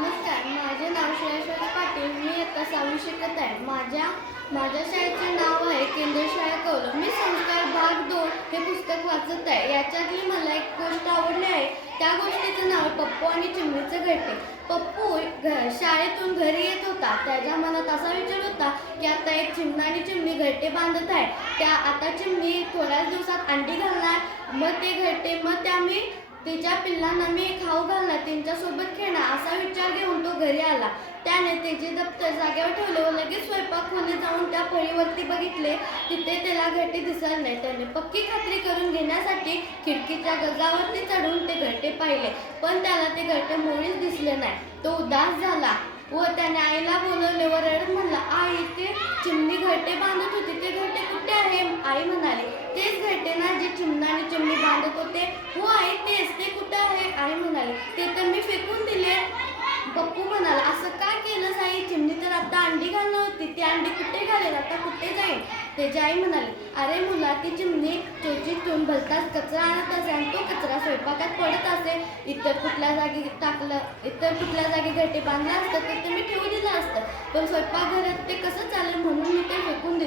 नमस्कार माझे नाव श्रेयश्वरी पाटील मी इयत्ता सहावी शिकत आहे. माझ्या माझ्या शाळेचे नाव आहे केंद्रीय शाळा कौल मी संस्कार भाग दोन हे पुस्तक वाचत आहे. याच्यातली मला एक गोष्ट आवडली आहे. त्या गोष्टीचं नाव पप्पू आणि चिमणीचं घरटे. पप्पू घ- शाळेतून घरी येत होता. त्याच्या मनात असा विचार होता की आता एक चिमणा आणि चिमणी घरटे बांधत आहे. त्या आता चिमणी थोड्याच दिवसात अंडी घालणार. मग ते घरटे मग त्या मी तिच्या पिल्लांना मी खाऊ घालणार त्यांच्यासोबत खेळणार असा विचार घेऊन तो घरी आला. त्याने त्याचे दप्तर जागेवर ठेवले व लगेच स्वयंपाक जाऊन त्या फळीवरती बघितले. तिथे त्याला घरटे दिसत नाही. त्याने पक्की खात्री करून घेण्यासाठी खिडकीच्या गजावरती चढून ते घरटे पाहिले. पण त्याला ते घरटे मुळीच दिसले नाही. तो उदास झाला व त्याने आईला बोलवले व रडत म्हणला आई ते चिमणी घरटे बांधत होती. ते घरटे कुठे आहे? आई म्हणाली तेच घरटे ना जे चिमणा आणि चिमणी बांधत होते हो आई तेच ते कुठं आहे? आई म्हणाली ते तर मी फेकून दिले. पप्पू म्हणाला असं का केलं आई? चिमणी तर आता अंडी घालणार होती. ती अंडी कुठे घालेल? आता कुठे जाईल? त्याची आई म्हणाली अरे मुला ती चिमणी चोचीतून भलताच कचरा आणत असे आणि तो कचरा स्वयंपाकात पडत असे. इतर कुठल्या जागी टाकलं इतर कुठल्या जागी घरटे बांधलं असतं तर ते मी ठेवू दिलं असतं. पण स्वयंपाकघरात ते कसं चालेल? म्हणून मी ते फेकून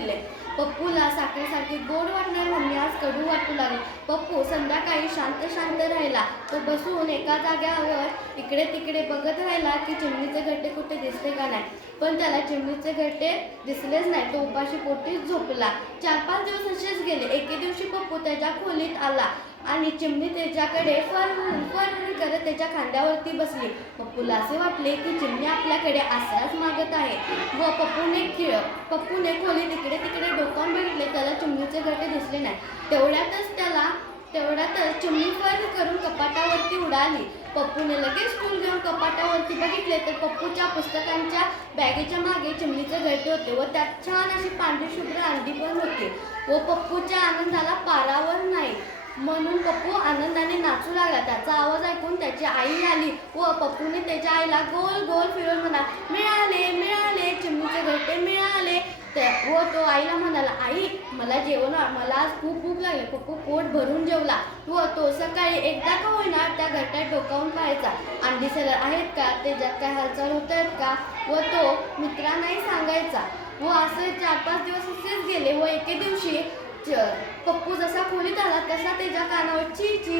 पप्पूला साखरेसारखी गोड वाटणार मम्मी आज कडू वाटू लागले. पप्पू संध्याकाळी शांत शांत राहिला. तो बसून एका जाग्यावर इकडे तिकडे बघत राहिला की चिमणीचे घट्टे कुठे दिसले का नाही. पण त्याला चिमणीचे घट्टे दिसलेच नाही. तो उपाशी पोटीच झोपला. चार पाच दिवस असेच गेले. एके दिवशी पप्पू त्याच्या खोलीत आला आणि चिमणी त्याच्याकडे फर फर करत त्याच्या खांद्यावरती बसली. पप्पूला असे वाटले की चिमणी आपल्याकडे आसराच मागत आहे. व पप्पूने खिळ पप्पूने खोली तिकडे तिकडे डोकावून बघितले. त्याला चिमणीचे घरटे दिसले नाही. तेवढ्यातच त्याला तेवढ्यातच चिमणी फर करून कपाटावरती उडाली. पप्पूने लगेच फूल घेऊन कपाटावरती बघितले तर पप्पूच्या पुस्तकांच्या बॅगेच्या मागे चिमणीचे घरटे होते व त्यात छान अशी पांढरी शुभ्र अंडी पण होती. व पप्पूच्या आनंदाला पारावर नाही. म्हणून पप्पू आनंदाने नाचू लागला. त्याचा आवाज ऐकून त्याची आई आली व पप्पूने त्याच्या आईला गोल गोल फिरून म्हणा मिळाले मिळाले चिमणीचे घरटे मिळाले. त्या- व तो आईला म्हणाला आई मला जेवण मला आज खूप भूक लागली. पप्पू पोट भरून जेवला. व तो सकाळी एकदा का होईना त्या घरट्यात डोकावून पाहायचा. अंडी सलर आहेत का? त्याच्यात काय हालचाल होत आहेत का? व तो मित्रांनाही सांगायचा. व असे चार पाच दिवस असेच गेले. व एके दिवशी च- पप्पू जसा खोलीत आला तसा त्याच्या कानावर ची ची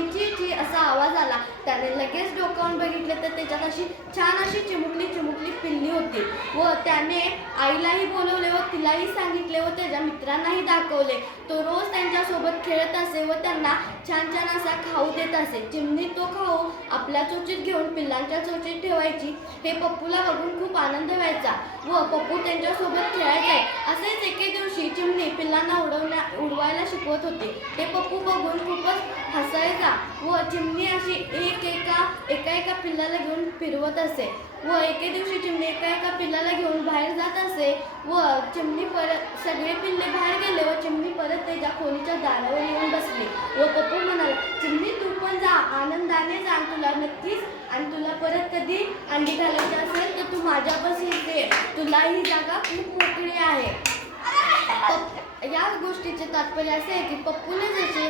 आवाज आला त्याने लगेच डोकावून बघितले तर त्याच्यात अशी छान अशी चिमुकली चिमुकली पिल्ली होती. व त्याने आईलाही बोलवले व तिलाही सांगितले व त्याच्या मित्रांनाही दाखवले. तो रोज त्यांच्यासोबत खेळत असे व त्यांना छान छान असा खाऊ देत असे. चिमणी तो खाऊ आपल्या चोचीत घेऊन पिल्लांच्या चोचीत ठेवायची हे पप्पूला बघून खूप आनंद व्हायचा. व पप्पू त्यांच्यासोबत खेळायचे. असेच एके दिवशी चिमणी पिल्लांना उडवण्या उडवायला शिकवत होते. ते पप्पू बघून खूपच व चिमणी अशी एक एका एका एका पिल्लाला घेऊन फिरवत असे. व एके दिवशी चिमणी एका एका पिल्लाला घेऊन बाहेर जात असे. व चिमणी परत सगळे पिल्ले बाहेर गेले व चिमणी परत त्याच्या खोलीच्या दारावर येऊन बसली. व पप्पू म्हणाला चिमणी तू पण जा आनंदाने जा तुला नक्कीच आणि तुला परत कधी अंडी घालायची असेल तर तू माझ्यापास येते. तुला ही जागा खूप मोकळी आहे. या गोष्टीचे तात्पर्य असे आहे की पप्पूने जसे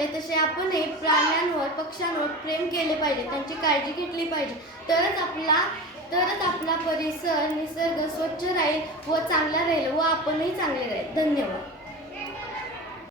केले तसे आपणही प्राण्यांवर पक्ष्यांवर प्रेम केले पाहिजे त्यांची काळजी घेतली पाहिजे. तरच आपला तरच आपला परिसर निसर्ग स्वच्छ राहील व चांगला राहील व आपणही चांगले राहील. धन्यवाद.